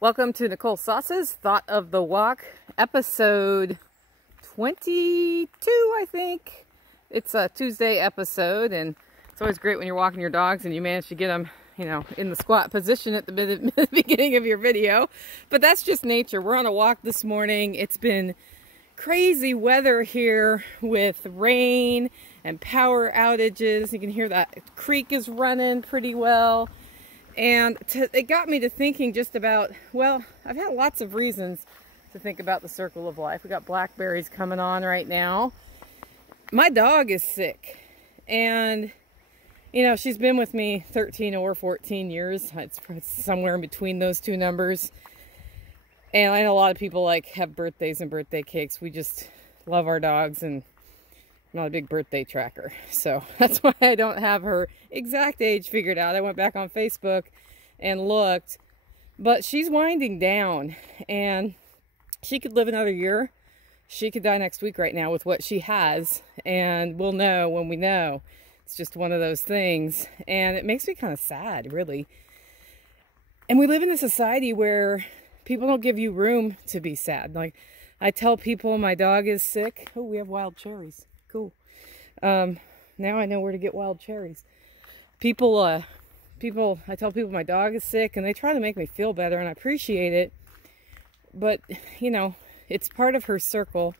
Welcome to Nicole Sauce's Thought of the Walk, episode 22, I think. It's a Tuesday episode, and it's always great when you're walking your dogs and you manage to get them, in the squat position at the beginning of your video. But that's just nature. We're on a walk this morning. It's been crazy weather here with rain and power outages. You can hear that creek is running pretty well. And it got me to thinking just about, well, I've had lots of reasons to think about the circle of life. We got blackberries coming on right now. My dog is sick. And, she's been with me 13 or 14 years. It's somewhere in between those two numbers. And I know a lot of people have birthdays and birthday cakes. We just love our dogs, and I'm not a big birthday tracker, so that's why I don't have her exact age figured out. I went back on Facebook and looked, but she's winding down, and she could live another year. She could die next week right now with what she has, and we'll know when we know. It's just one of those things, and it makes me kind of sad, really. And we live in a society where people don't give you room to be sad. Like, I tell people my dog is sick. Oh, we have wild cherries. Cool. Now I know where to get wild cherries. I tell people my dog is sick, and they try to make me feel better, and I appreciate it. But, it's part of her circle.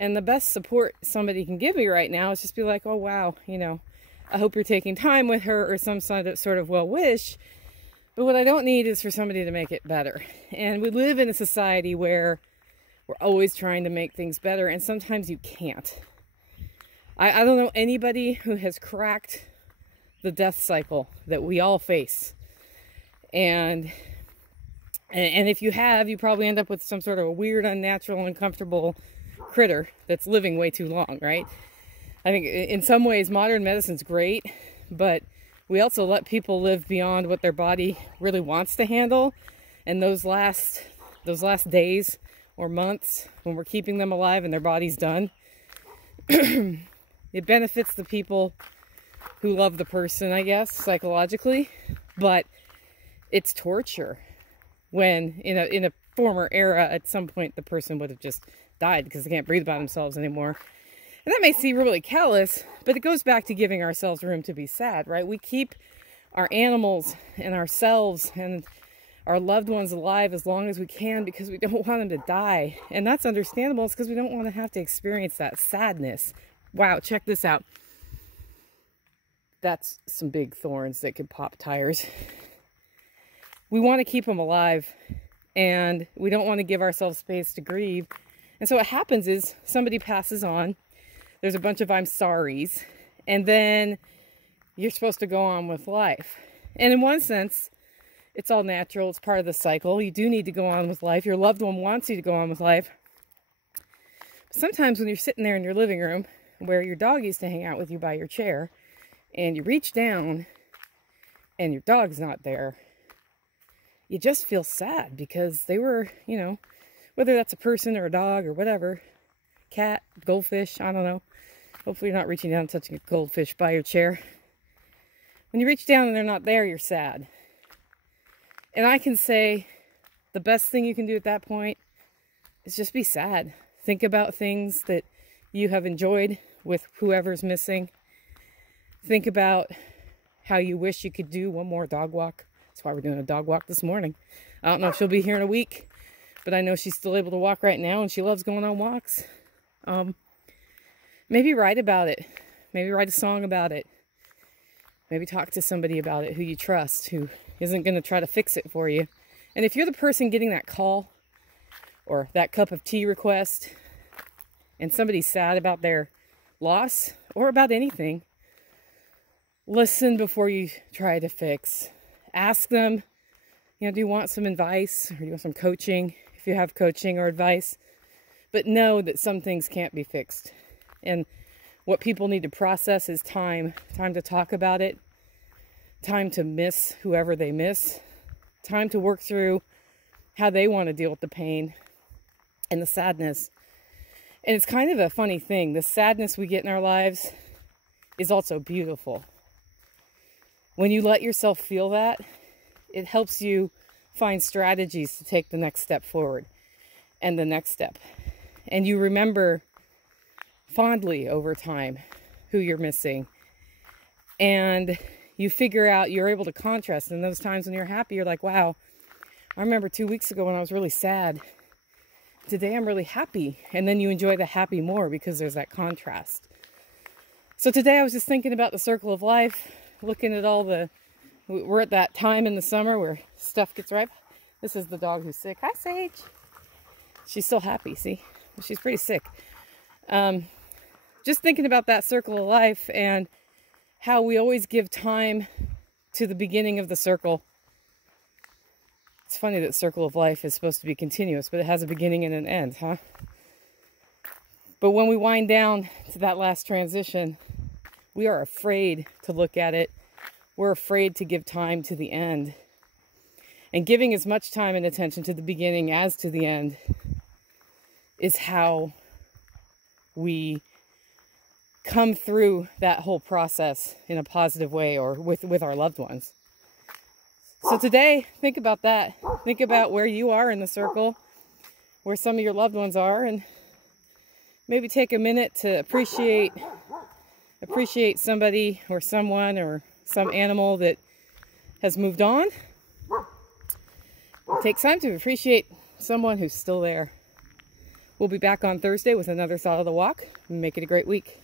And the best support somebody can give me right now is just be like, oh, wow, I hope you're taking time with her, or some sort of well wish. But what I don't need is for somebody to make it better. And we live in a society where we're always trying to make things better, and sometimes you can't. I don't know anybody who has cracked the death cycle that we all face. And if you have, you probably end up with some sort of a weird, unnatural, uncomfortable critter that's living way too long, right? I think in some ways modern medicine's great, but we also let people live beyond what their body really wants to handle. And those last days or months when we're keeping them alive and their body's done, it benefits the people who love the person, I guess, psychologically, but it's torture when in a former era, at some point, the person would have just died because they can't breathe by themselves anymore. And that may seem really callous, but it goes back to giving ourselves room to be sad, right? We keep our animals and ourselves and our loved ones alive as long as we can because we don't want them to die. And that's understandable. It's because we don't want to have to experience that sadness. Wow, check this out. That's some big thorns that could pop tires. We want to keep them alive, and we don't want to give ourselves space to grieve. And so what happens is somebody passes on. There's a bunch of I'm sorries, and then you're supposed to go on with life. And in one sense, it's all natural. It's part of the cycle. You do need to go on with life. Your loved one wants you to go on with life. But sometimes when you're sitting there in your living room, where your dog used to hang out with you by your chair, and you reach down and your dog's not there, you just feel sad because they were, whether that's a person or a dog or whatever, cat, goldfish, I don't know. Hopefully you're not reaching down and touching a goldfish by your chair. When you reach down and they're not there, you're sad. And I can say the best thing you can do at that point is just be sad. Think about things that you have enjoyed with whoever's missing. Think about how you wish you could do one more dog walk. That's why we're doing a dog walk this morning. I don't know if she'll be here in a week, but I know she's still able to walk right now, and she loves going on walks. Maybe write about it. Maybe write a song about it. Maybe talk to somebody about it who you trust, who isn't going to try to fix it for you. And if you're the person getting that call or that cup of tea request, and somebody's sad about their loss or about anything, listen before you try to fix. Ask them, do you want some advice, or do you want some coaching, if you have coaching or advice? But know that some things can't be fixed. And what people need to process is time. Time to talk about it. Time to miss whoever they miss. Time to work through how they want to deal with the pain and the sadness. And it's kind of a funny thing. The sadness we get in our lives is also beautiful. When you let yourself feel that, it helps you find strategies to take the next step forward and the next step. And you remember fondly over time who you're missing. And you figure out, you're able to contrast. In those times when you're happy, you're like, wow, I remember 2 weeks ago when I was really sad. Today I'm really happy. And then you enjoy the happy more because there's that contrast. So today I was just thinking about the circle of life, looking at all the, we're at that time in the summer where stuff gets ripe. This is the dog who's sick. Hi, Sage. She's still happy, see? She's pretty sick. Just thinking about that circle of life and how we always give time to the beginning of the circle. It's funny that circle of life is supposed to be continuous, but it has a beginning and an end, huh? But when we wind down to that last transition, we are afraid to look at it. We're afraid to give time to the end. And giving as much time and attention to the beginning as to the end is how we come through that whole process in a positive way, or with our loved ones. So today, think about that. Think about where you are in the circle, where some of your loved ones are, and maybe take a minute to appreciate somebody or someone or some animal that has moved on. Take time to appreciate someone who's still there. We'll be back on Thursday with another Thought of the Walk. Make it a great week.